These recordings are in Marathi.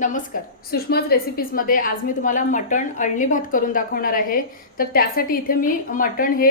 नमस्कार. सुषमाज रेसिपीजमध्ये आज मी तुम्हाला मटण अळणी भात करून दाखवणार आहे. तर त्यासाठी इथे मी मटण हे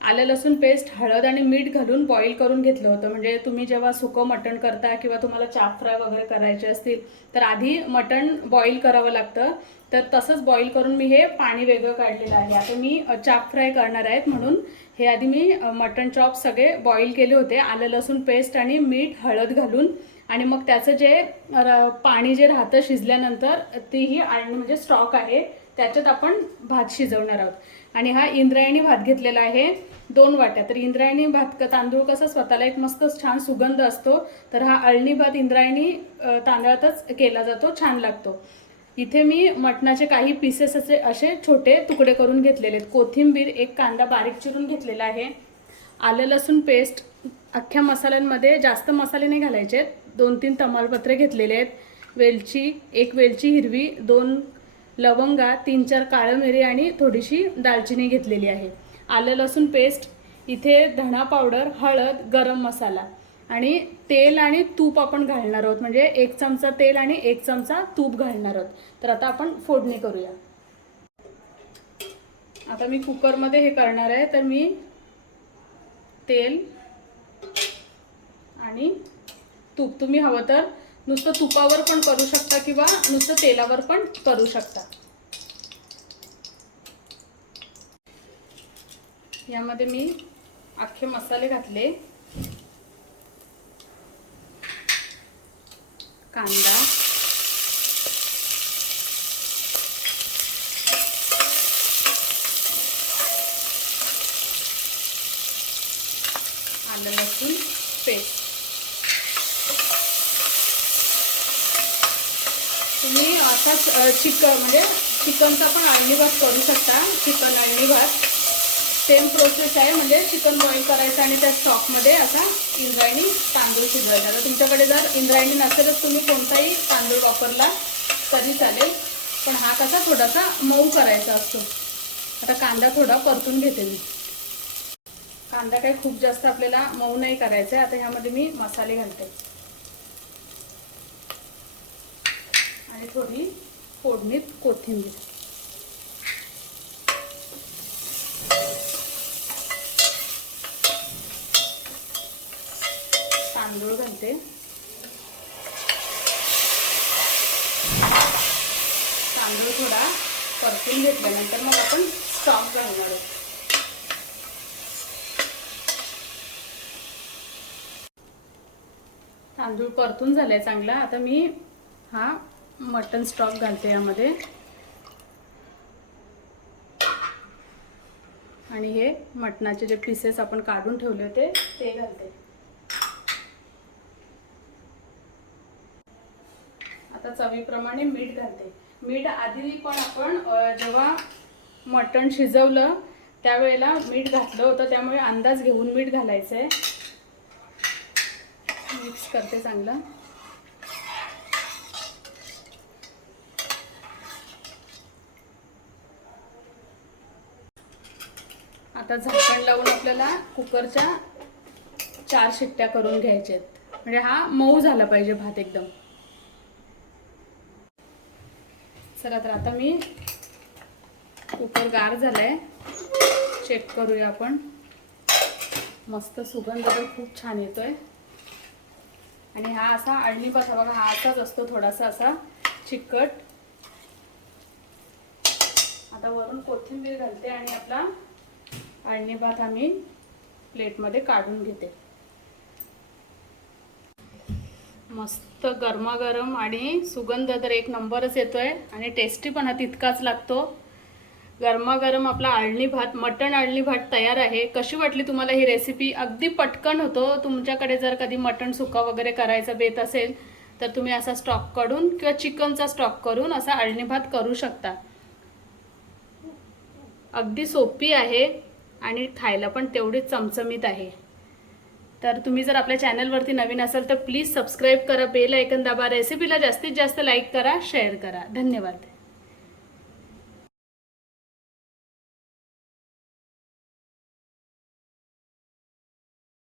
आलं लसूण पेस्ट हळद आणि मीठ घालून बॉईल करून घेतलं होतं. म्हणजे तुम्ही जेव्हा सुकं मटण करता किंवा तुम्हाला चाप फ्राय वगैरे करायचे असतील तर आधी मटण बॉईल करावं लागतं. तर तसंच बॉईल करून मी हे पाणी वेगळं काढलेलं आहे. आता मी चाप फ्राय करणार आहेत म्हणून. हे आधी मी मटण चॉप सगळे बॉईल केले होते. आलं लसूण पेस्ट आणि मीठ हळद घालून आणि मग त्याचं जे र- पाणी जे राहतं शिजल्यानंतर तीही आणि म्हणजे स्टॉक आहे त्याच्यात आपण भात शिजवणार आहोत. आणि हा इंद्रायणी भात घेतलेला आहे दोन वाट्या. तर इंद्रायणी भात क- तांदूळ कसं स्वतःला एक मस्त छान सुगंध असतो तर हा अळणी भात इंद्रायणी तांदळातच केला जातो छान लागतो. इथे मी मटणाचे काही पीसेस असे असे छोटे तुकडे करून घेतलेले आहेत. कोथिंबीर एक कांदा बारीक चिरून घेतलेला आहे. आलं लसूण पेस्ट अख्ख्या मसाल्यांमध्ये जास्त मसाले नाही घालायचे. दोन तीन तमालपत्रे घेतलेले आहेत. वेलची एक वेलची हिरवी दोन लवंगा तीन चार काळं मिरी आणि थोडीशी दालचिनी घेतलेली आहे. आलं लसूण पेस्ट इथे धणा पावडर हळद गरम मसाला आणि तेल आणि तूप आपण घालणार आहोत. म्हणजे एक चमचा तेल आणि एक चमचा तूप घालणार आहोत. तर आता आपण फोडणी करूया. आता मी कुकरमध्ये हे करणार आहे. तर मी तेल आणि तूप तुम्ही हवं तर नुसतं तुपावर पण करू शकता किंवा नुसतं तेलावर पण करू शकता. यामध्ये मी अख्खे मसाले घातले. कांदा. आलं लसूण पेस्ट. तुम्ही असाच चिकन म्हणजे चिकनचा पण अळणी भात करू शकता चिकन अळणी भात. सेम प्रोसेस आहे म्हणजे चिकन बॉईल करायचं आणि त्या स्टॉकमध्ये असा इंद्रायणी तांदूळ शिजवायचा. तर तुमच्याकडे जर इंद्रायणी नसेल तर तुम्ही कोणताही तांदूळ वापरला तरी चालेल पण हा कसा थोडासा मऊ करायचा असतो. आता कांदा थोडा परतून घेते मी. कांदा काही खूप जास्त आपल्याला मऊ नाही करायचा आहे आता ह्यामध्ये मी मसाले घालते. आणि थोडी फोडणीत कोथिंबीर. तांदूळ घालते. तांदूळ थोडा परतून घेतल्यानंतर मग आपण स्टॉक घालणार आहोत. तांदूळ परतून झालाय चांगला. आता मी हा मटन स्टॉक घालते यामध्ये. आणि हे मटणाचे जे पीसेस आपण काढून ठेवले होते ते घालते. आता चवीप्रमाणे मीठ घालते. मीठ आधी पण आपण जेव्हा मटण शिजवलं त्यावेळेला मीठ घातलं होतं त्यामुळे अंदाज घेऊन मीठ घालायचं आहे मिक्स करते चांगलं. आता झाकण लावून आपल्याला कुकरच्या चार शिट्ट्या करून घ्यायच्या आहेत म्हणजे हा मऊ झाला पाहिजे भात एकदम. चला तर आता मी कुकर गार झालाय. चेक करूया आपण. मस्त सुगंध पण खूप छान येतोय. आणि हा असा अळणी भात बघा हा असाच असतो थोडासा असा चिकट. आता वरून कोथिंबीर घालते आणि आपला अळणी भात आम्ही प्लेटमध्ये काढून घेते. मस्त गरमागरम आणि सुगंध तर एक नंबरच येतोय आणि टेस्टी पण हा तितकाच लागतो. गरमागरम आपला आळणी भात मटण आळणी भात तयार आहे. कशी वाटली तुम्हाला ही रेसिपी अगदी पटकन होतो. तुमच्याकडे जर कधी मटण सुका वगैरे करायचा बेत असेल तर तुम्ही असा स्टॉक काढून किंवा चिकनचा स्टॉक करून असा आळणी भात करू शकता. अगदी सोपी आहे. आणि खायला पण तेवढीच चमचमीत आहे. तर तुम्ही जर आपल्या चॅनलवरती नवीन असाल तर प्लीज सबस्क्राईब करा बेल ऐकन दाबा रेसिपीला जास्तीत जास्त लाईक करा शेअर करा. धन्यवाद.